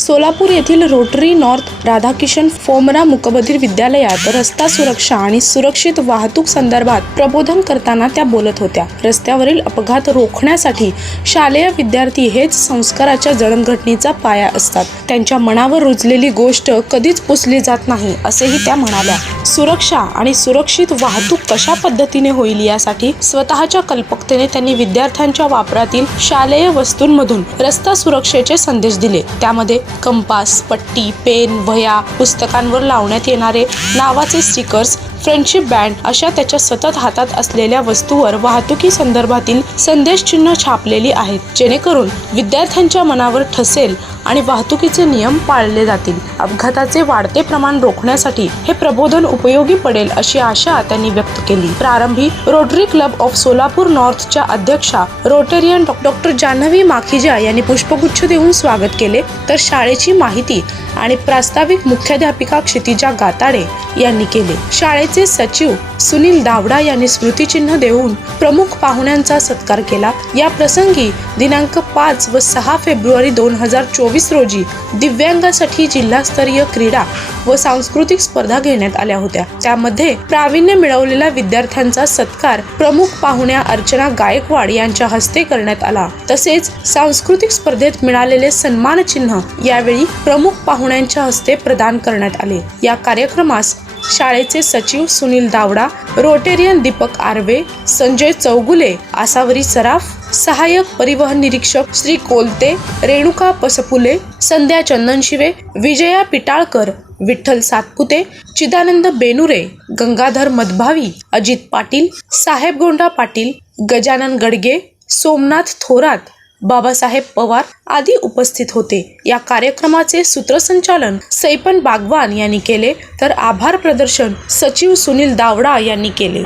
सोलापूर येथील rotary north Radhakishan फोमरा मुकबधीर विद्यालयात रस्ता सुरक्षा आणि सुरक्षित वाहतूक संदर्भात प्रबोधन करताना त्या बोलत होत्या. रस्त्यावरील अपघात रोखण्यासाठी शालेय विद्यार्थी हेच संस्काराच्या जडणघडणीचा पाया असतात. त्यांच्या मनावर रुजलेली गोष्ट कधीच पुसली जात नाही असेही त्या म्हणाल्या. सुरक्षा आणि सुरक्षित वाहतूक कशा पद्धतीने होईल यासाठी स्वतःच्या कल्पकतेने त्यांनी विद्यार्थ्यांच्या वापरातील शालेय वस्तूंमधून रस्ता सुरक्षेचे संदेश दिले. त्यामध्ये कंपास पट्टी पेन वह्या पुस्तकांवर लावण्यात येणारे नावाचे स्टिकर्स फ्रेंडशिप बँड अशा त्याच्या सतत हातात असलेल्या वस्तूवर वाहतुकी संदर्भातील संदेश चिन्ह छापलेली आहेत. जेणेकरून विद्यार्थ्यांच्या मनावर ठसेल आणि वाहतुकीचे नियम पाळले जातील. अपघाताचे वाढते प्रमाण रोखण्यासाठी हे प्रबोधन उपयोगी पडेल अशी आशा त्यांनी व्यक्त केली. प्रारंभी रोटरी क्लब ऑफ सोलापूर नॉर्थच्या अध्यक्षा रोटेरियन डॉक्टर जान्हवी माखिजा यांनी पुष्पगुच्छ देऊन स्वागत केले. तर शाळेची माहिती आणि प्रास्ताविक मुख्याध्यापिका क्षितिजा गाताडे यांनी केले. शाळेचे सचिव सुनील दावडा यांनी स्मृतिचिन्ह देऊन प्रमुख पाहुण्यांचा सत्कार केला. या प्रसंगी दिनांक पाच व सहा फेब्रुवारी दोन हजार चोवीस रोजी दिव्यांगासाठी जिल्हास्तरीय क्रीडा व सांस्कृतिक स्पर्धा घेण्यात आल्या होत्या. त्यामध्ये प्रावीण्य मिळवलेल्या विद्यार्थ्यांचा सत्कार प्रमुख पाहुण्या अर्चना गायकवाड यांच्या हस्ते करण्यात आला. तसेच सांस्कृतिक स्पर्धेत मिळालेले सन्मान चिन्ह यावेळी प्रमुख पाहुण्यांच्या हस्ते प्रदान करण्यात आले. या कार्यक्रमास शाळेचे सचिव सुनील दावडा रोटेरियन दीपक आर्वे संजय चौगुले आसावरी सराफ सहाय्यक परिवहन निरीक्षक श्री कोलते रेणुका पसपुले संध्या चंदनशिवे विजया पिटाळकर विठ्ठल सातपुते चिदानंद बेनुरे गंगाधर मदभावी अजित पाटील साहेब गोंडा पाटील गजानन गडगे सोमनाथ थोरात बाबासाहेब पवार आदी उपस्थित होते. या कार्यक्रमाचे सूत्रसंचालन सैपन बागवान यांनी केले तर आभार प्रदर्शन सचिव सुनील दावडा यांनी केले.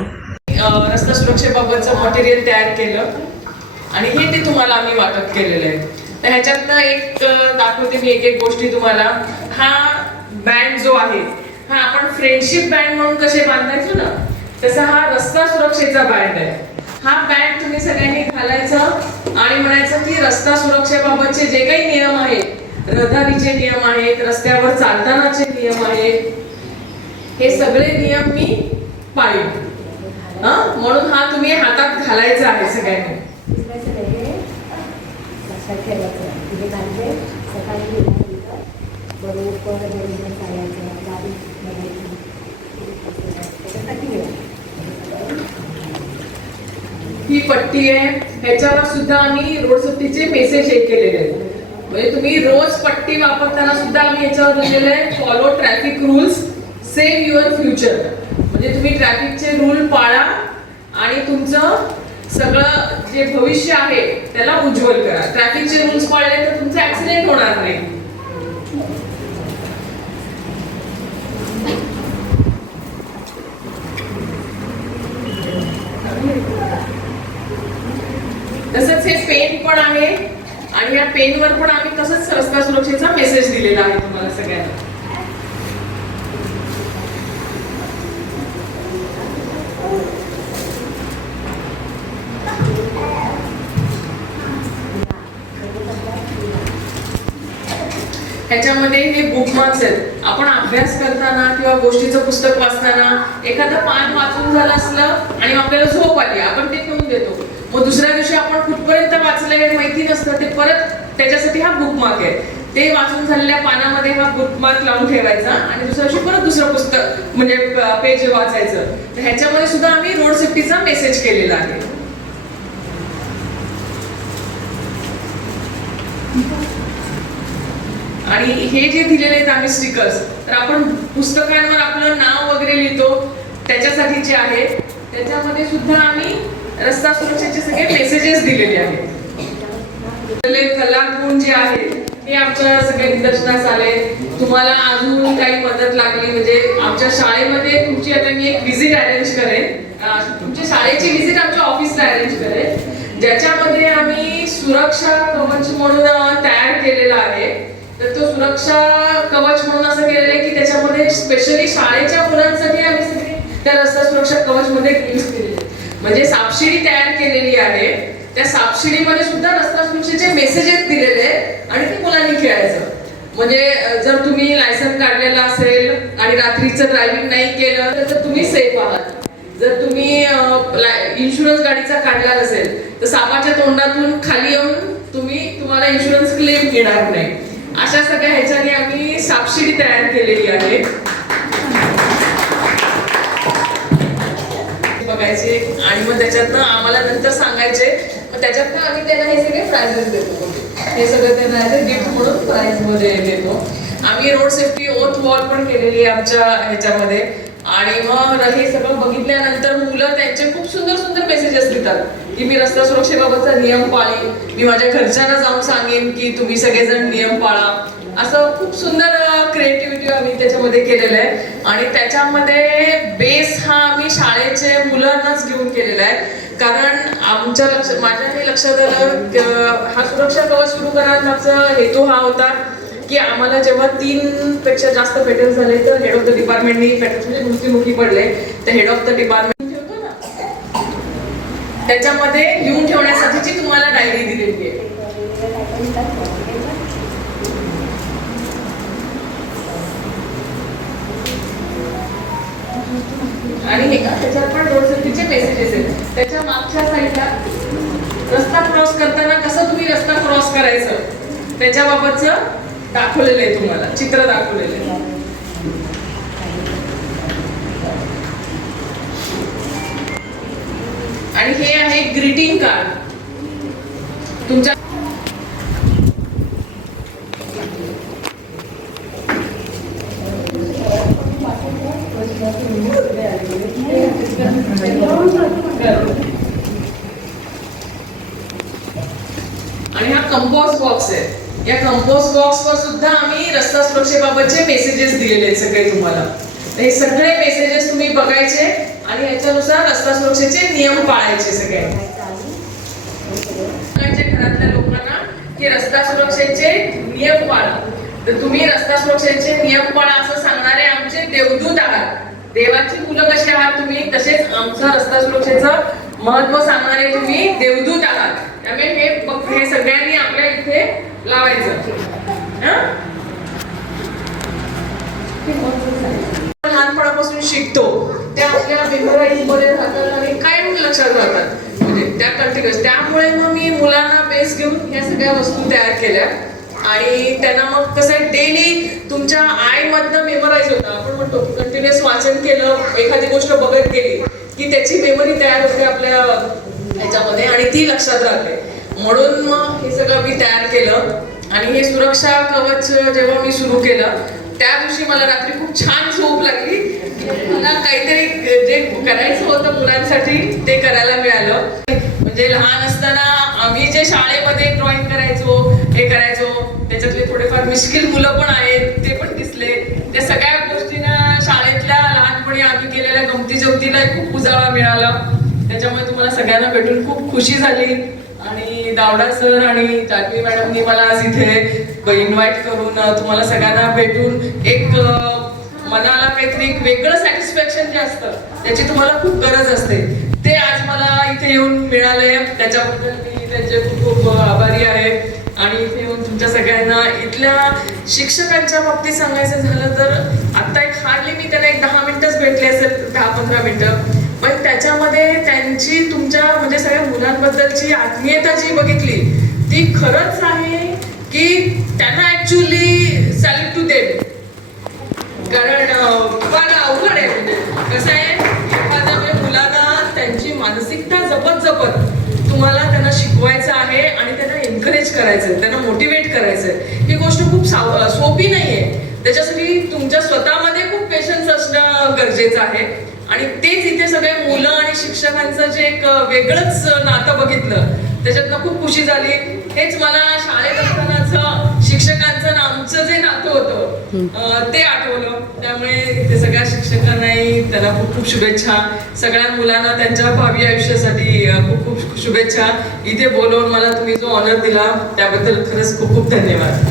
रस्ता सुरक्षेबाबतचं मटेरियल तयार केलं. आणि हे ते तुम्हाला आम्ही वाटप केलेलं आहे. तर ह्याच्यातनं एक दाखवते मी एक एक गोष्टी तुम्हाला. हा बँड जो आहे हा आपण फ्रेंडशिप बँड म्हणून कसे बांधायचो ना? तसा हा रस्ता सुरक्षेचा बँड आहे. हा पॅन्ट तुम्ही सगळ्यांनी घालायचा आणि म्हणायचं की रस्ता सुरक्षेबाबतचे जे काही नियम आहेत रहदारीचे नियम आहेत रस्त्यावर चालतानाचे नियम आहेत हे सगळे नियम मी पाळीन. हा? म्हणून हा तुम्ही हातात घालायचा आहे सगळ्यांनी. बरोबर बरोबर चालायचं गाडी बघायची त्याच्यासाठी वेळ ही पट्टी आहे. ह्याच्यावर सुद्धा आम्ही रोड सेफ्टीचे मेसेज हे केलेले आहेत. म्हणजे तुम्ही रोज पट्टी वापरताना सुद्धा आम्ही याच्यावर लिहिलेलं आहे. Follow traffic rules save your future म्हणजे तुम्ही ट्रॅफिकचे रूल पाळा आणि तुमचं सगळं जे भविष्य आहे त्याला उज्ज्वल करा. ट्रॅफिकचे रूल्स पाळले तर तुमचा ऍक्सिडेंट होणार नाही तसंच हे पेन पण आहे आणि पण आम्ही तसंच रस्ता सुरक्षेचा मेसेज दिलेला आहे तुम्हाला सगळ्यांना. ह्याच्यामध्ये हे बुकमार्क्स आहेत. आपण अभ्यास करताना किंवा गोष्टीचं पुस्तक वाचताना एखादं पान वाचून झालं असलं आणि आपल्याला झोप आली आपण ते ठेवून देतो मग दुसऱ्या दिवशी आपण कुठपर्यंत वाचलं हे माहिती नसतं ते परत त्याच्यासाठी हा बुकमार्क आहे. ते वाचून झालेल्या पानामध्ये हा बुकमार्क लावून ठेवायचा आणि दुसऱ्या दिवशी परत दुसरं पुस्तक म्हणजे पेज वाचायचं. तर ह्याच्यामध्ये सुद्धा आम्ही रोड सेफ्टीचा मेसेज केलेला आहे. आणि हे जे दिलेले आहेत आम्ही स्टिकर्स तर आपण पुस्तकांवर आपलं नाव वगैरे लिहितो. त्याच्यासाठी जे आहे त्याच्यामध्ये सुद्धा आम्ही रस्ता सुरक्षेचे सगळे मेसेजेस दिलेले आहेत. कलागुण जे आहेत ते आमच्या सगळ्या निदर्शनास आले. तुम्हाला अजून काही मदत लागली म्हणजे आमच्या शाळेमध्ये तुमची आता मी एक विजिट अरेंज करेन. तुमच्या शाळेची विजिट आमच्या ऑफिसला अरेंज करेन. ज्याच्यामध्ये आम्ही सुरक्षा कवच म्हणून तयार केलेला आहे. तर तो सुरक्षा कवच म्हणून असं केलेलं आहे की त्याच्यामध्ये स्पेशली शाळेच्या मुलांसाठी आम्ही सगळी त्या रस्ता सुरक्षा कवच मध्ये यूज केलेली म्हणजे सापशिडी तयार केलेली आहे. त्या सापशिडीमध्ये सुद्धा रस्ता सुरक्षेचे मेसेजेस दिलेले आणि ते मुलांनी खेळायचं. म्हणजे जर तुम्ही लायसन काढलेलं असेल आणि रात्रीचं ड्रायव्हिंग नाही केलं तर तुम्ही सेफ आहात. जर तुम्ही इन्शुरन्स गाडीचा काढला असेल तर सापाच्या तोंडातून खाली येऊन तुम्ही तुम्हाला इन्शुरन्स क्लेम घेणार नाही. अशा सगळ्या ह्याच्याने आम्ही सापशिडी तयार केलेली आहे. बघायचे आणि मग त्याच्यातनं आम्हाला नंतर सांगायचे मग त्याच्यातनं आम्ही त्यांना हे सगळे प्राइजेस देतो. हे सगळं त्यांना गिफ्ट म्हणून प्राइजमध्ये देतो. आम्ही रोड सेफ्टी ओथ वॉल पण केलेली आहे आमच्या ह्याच्यामध्ये. आणि मग हे सगळं बघितल्यानंतर मुलं त्यांचे खूप सुंदर सुंदर मेसेजेस लिहितात. की मी रस्ता सुरक्षेबाबतचा नियम पाळीन मी माझ्या घरच्यांना जाऊन सांगेन की तुम्ही सगळेजण नियम पाळा. असं खूप सुंदर क्रिएटिव्हिटी आम्ही त्याच्यामध्ये केलेलं आहे. आणि त्याच्यामध्ये बेस हा आम्ही शाळेचे मुलांनाच घेऊन केलेला आहे. कारण आमच्या लक्ष माझ्या हे लक्षात आलं हा सुरक्षा कवच सुरू करण्याचा हेतू हा होता की आम्हाला जेव्हा तीन पेक्षा जास्त पेटल झाले तर हेड ऑफ द डिपार्टमेंटनी पेटल म्हणजे पडले. तर हेड ऑफ द डिपार्टमेंट ठेवतो ना? त्याच्यामध्ये लिहून ठेवण्यासाठीची तुम्हाला डायरी दिलेली आहे. आणि हे का त्याच्यात पण रोड सेफ्टीचे मेसेजेस आहेत त्याच्या मागच्या साईडला रस्ता क्रॉस करताना कसं तुम्ही रस्ता क्रॉस करायचं? त्याच्याबाबतचं दाखवलेलं आहे तुम्हाला. चित्र दाखवलेलं आहे. आणि हे आहे ग्रीटिंग कार्ड तुमच्या आणि हा कंपोस्ट बॉक्स आहे या कंपोस्ट बॉक्स वर सुद्धा आम्ही रस्ता सुरक्षेबाबतचे मेसेजेस दिलेले आहेत सगळे तुम्हाला. हे सगळे मेसेजेस तुम्ही बघायचे आणि याच्यानुसार रस्ता सुरक्षेचे नियम पाळायचे सगळे घरातल्या लोकांना की रस्ता सुरक्षेचे नियम पाळा. तर तुम्ही रस्ता सुरक्षेचे नियम पाळा असं सांगणारे आमचे देवदूत आहात. देवाची मुलं कशी आहात तुम्ही? तसेच आमचा रस्ता सुरक्षेचा महत्त्व सांगणारे तुम्ही देवदूत आहात. त्यामुळे हे बघ- हे सगळ्यांनी आपल्या इथे लावायचं. लहानपणापासून शिकतो. त्या आपल्या मेमोराईजमध्ये राहतात आणि कायम लक्षात राहतात? म्हणजे त्या कंटिन्युअस त्यामुळे मग मी मुलांना बेस घेऊन ह्या सगळ्या वस्तू तयार केल्या. आणि त्यांना मग कसं आहे डेली तुमच्या आयमधनं मेमोराईज होतं. आपण म्हणतो कंटिन्युअस वाचन केलं एखादी गोष्ट बघत गेली की त्याची मेमरी तयार होते आपल्या ह्याच्यामध्ये आणि ती लक्षात राहते. म्हणून मग हे सगळं मी तयार केलं आणि हे सुरक्षा कवच जेव्हा मी सुरू केलं त्या दिवशी मला रात्री खूप छान झोप लागली. मला काहीतरी जे करायचं होतं मुलांसाठी ते करायला मिळालं. म्हणजे लहान असताना आम्ही जे शाळेमध्ये ड्रॉइंग करायचो हे करायचो त्याच्यातले थोडेफार मिश्किल मुलं पण आहेत. केलेल्या गमती जमतीला खूप उजाळा मिळाला. त्याच्यामुळे तुम्हाला सगळ्यांना भेटून खूप खुशी झाली. आणि दावडा सर आणि जान्हवी मॅडमनी मला आज इथे इन्व्हाइट करून तुम्हाला सगळ्यांना भेटून एक मनाला काहीतरी एक वेगळं सॅटिस्फॅक्शन जे असतं त्याची तुम्हाला खूप गरज असते. ते आज मला इथे येऊन मिळाले त्याच्याबद्दल मी त्यांचे खूप खूप आभारी आहे. आणि इथे येऊन तुमच्या सगळ्यांना इथल्या शिक्षकांच्या बाबतीत सांगायचं झालं तर हार्डली मी त्यांना एक दहा मिनिटच भेटले असेल दहा पंधरा मिनिटं. पण त्याच्यामध्ये त्यांची तुमच्या म्हणजे सगळ्या मुलांबद्दलची आत्मीयता जी बघितली ती खरंच आहे की त्यांना ऍक्च्युली सॅल्यूट टू देम कारण फार अवघड आहे. म्हणजे कसं आहे एखाद्या मुलांना त्यांची मानसिकता जपत जपत तुम्हाला त्यांना शिकवायचं आहे आणि त्यांना एनकरेज करायचं आहे त्यांना मोटिवेट करायचं आहे ही गोष्ट खूप साव सोपी नाही आहे त्याच्यासाठी तुमच्या स्वतःमध्ये खूप पेशन्स असणं गरजेचं आहे. आणि तेच इथे सगळे मुलं आणि शिक्षकांचं जे एक वेगळंच नातं बघितलं त्याच्यातनं खूप खुशी झाली. हेच मला शाळेत असतानाच शिक्षकांचं आणि आमचं जे नातं होतं ते आठवलं. त्यामुळे ते सगळ्या शिक्षकांनाही त्याला खूप खूप शुभेच्छा. सगळ्या मुलांना त्यांच्या भावी आयुष्यासाठी खूप खूप शुभेच्छा. इथे बोलवून मला तुम्ही जो ऑनर दिला त्याबद्दल खरंच खूप खूप धन्यवाद.